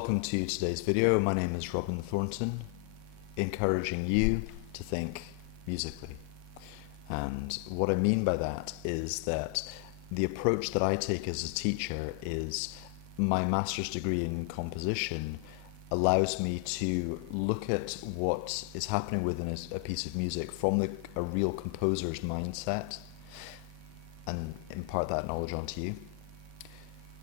Welcome to today's video. My name is Robin Thornton, encouraging you to think musically. And what I mean by that is that the approach that I take as a teacher is my master's degree in composition allows me to look at what is happening within a piece of music from a real composer's mindset and impart that knowledge onto you.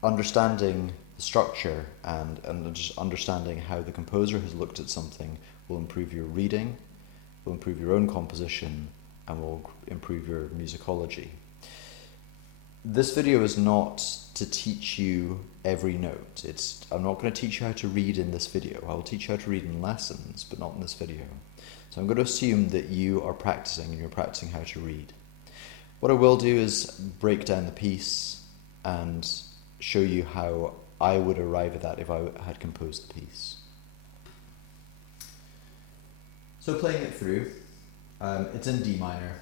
Understanding the structure and just understanding how the composer has looked at something will improve your reading, will improve your own composition, and will improve your musicology. This video is not to teach you every note. I'm not going to teach you how to read in this video. I will teach you how to read in lessons, but not in this video. So I'm going to assume that you are practicing and you're practicing how to read. What I will do is break down the piece and show you how I would arrive at that if I had composed the piece. So playing it through, it's in D minor.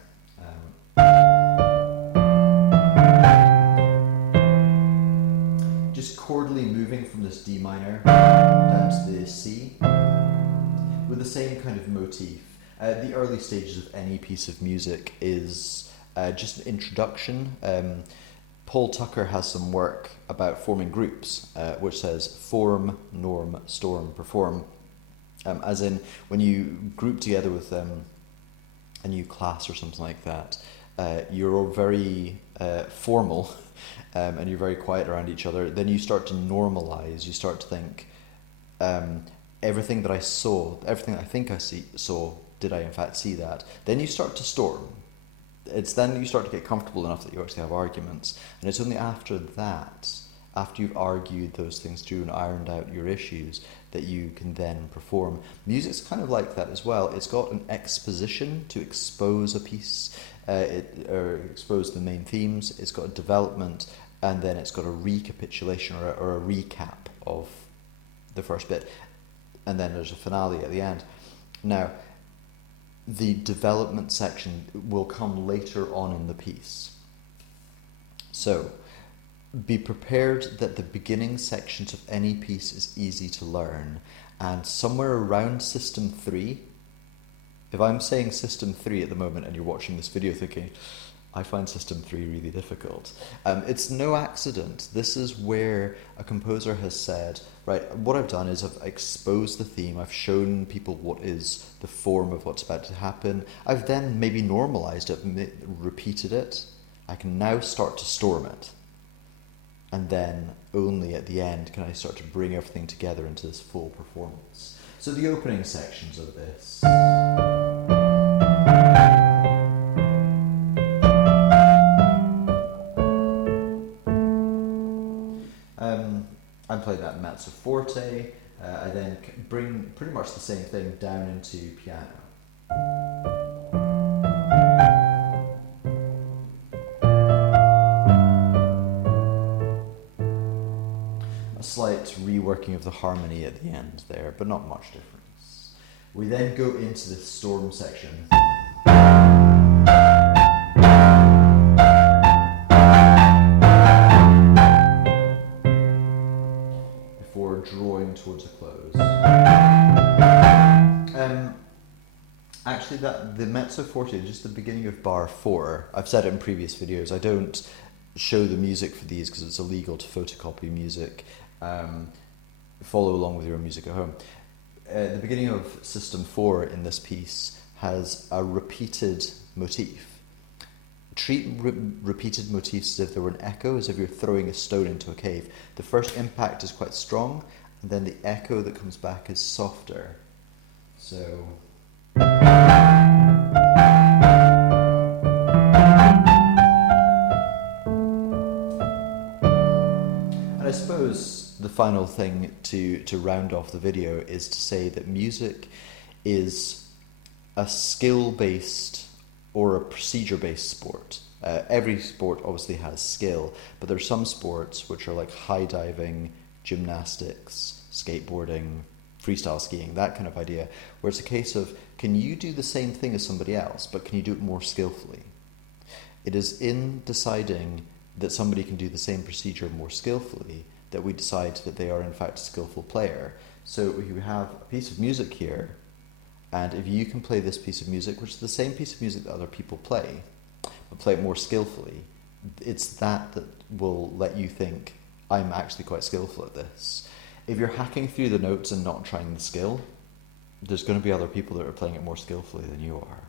Just chordally moving from this D minor down to the C with the same kind of motif. The early stages of any piece of music is just an introduction. Paul Tucker has some work about forming groups, which says form, norm, storm, perform. As in, when you group together with a new class or something like that, you're all very formal and you're very quiet around each other. Then you start to normalize, you start to think, everything that I saw, everything I think I saw, did I in fact see that? Then you start to storm. It's then you start to get comfortable enough that you actually have arguments. And it's only after that, after you've argued those things through and ironed out your issues, that you can then perform. Music's kind of like that as well. It's got an exposition to expose a piece, or expose the main themes. It's got a development, and then it's got a recapitulation or a recap of the first bit. And then there's a finale at the end. Now, the development section will come later on in the piece. So, be prepared that the beginning sections of any piece is easy to learn, and somewhere around System 3, if I'm saying System 3 at the moment and you're watching this video thinking, I find System 3 really difficult, it's no accident. This is where a composer has said, right, what I've done is I've exposed the theme, I've shown people what is the form of what's about to happen, I've then maybe normalized it, repeated it, I can now start to storm it. And then only at the end can I start to bring everything together into this full performance. So the opening sections of this. I played that mezzo forte. I then bring pretty much the same thing down into piano. A slight reworking of the harmony at the end there, but not much difference. We then go into the storm section. Drawing towards a close. Actually, the mezzo forte, just the beginning of bar 4, I've said it in previous videos, I don't show the music for these because it's illegal to photocopy music. Follow along with your own music at home. The beginning of System 4 in this piece has a repeated motif. Treat repeated motifs as if they were an echo, as if you're throwing a stone into a cave. The first impact is quite strong, and then the echo that comes back is softer. So... And I suppose the final thing to round off the video is to say that music is a skill-based or a procedure-based sport. Every sport obviously has skill, but there are some sports which are like high diving, gymnastics, skateboarding, freestyle skiing, that kind of idea, where it's a case of, can you do the same thing as somebody else, but can you do it more skillfully? It is in deciding that somebody can do the same procedure more skillfully that we decide that they are in fact a skillful player. So we have a piece of music here, and if you can play this piece of music, which is the same piece of music that other people play, but play it more skillfully, it's that will let you think, I'm actually quite skillful at this. If you're hacking through the notes and not trying the skill, there's going to be other people that are playing it more skillfully than you are.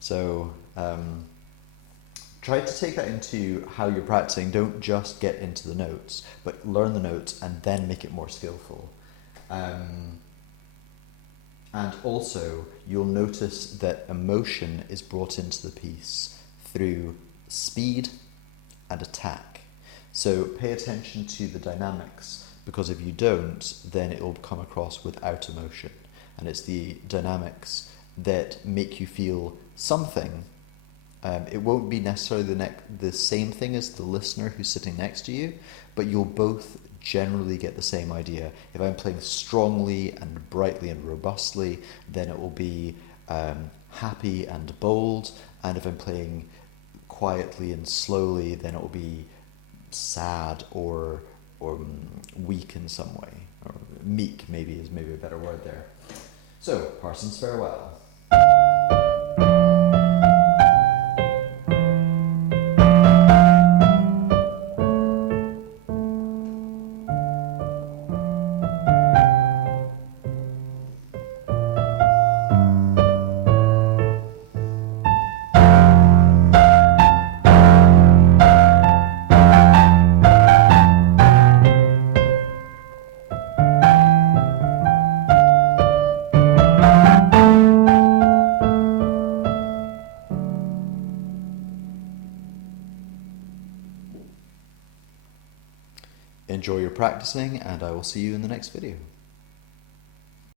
So try to take that into how you're practicing. Don't just get into the notes, but learn the notes and then make it more skillful. And also, you'll notice that emotion is brought into the piece through speed and attack. So pay attention to the dynamics, because if you don't, then it will come across without emotion. And it's the dynamics that make you feel something. It won't be necessarily the same thing as the listener who's sitting next to you, but you'll both generally get the same idea. If I'm playing strongly and brightly and robustly, then it will be happy and bold, and if I'm playing quietly and slowly, then it will be sad or weak in some way, or meek maybe is maybe a better word there. So, Parson's farewell. Enjoy your practicing, and I will see you in the next video.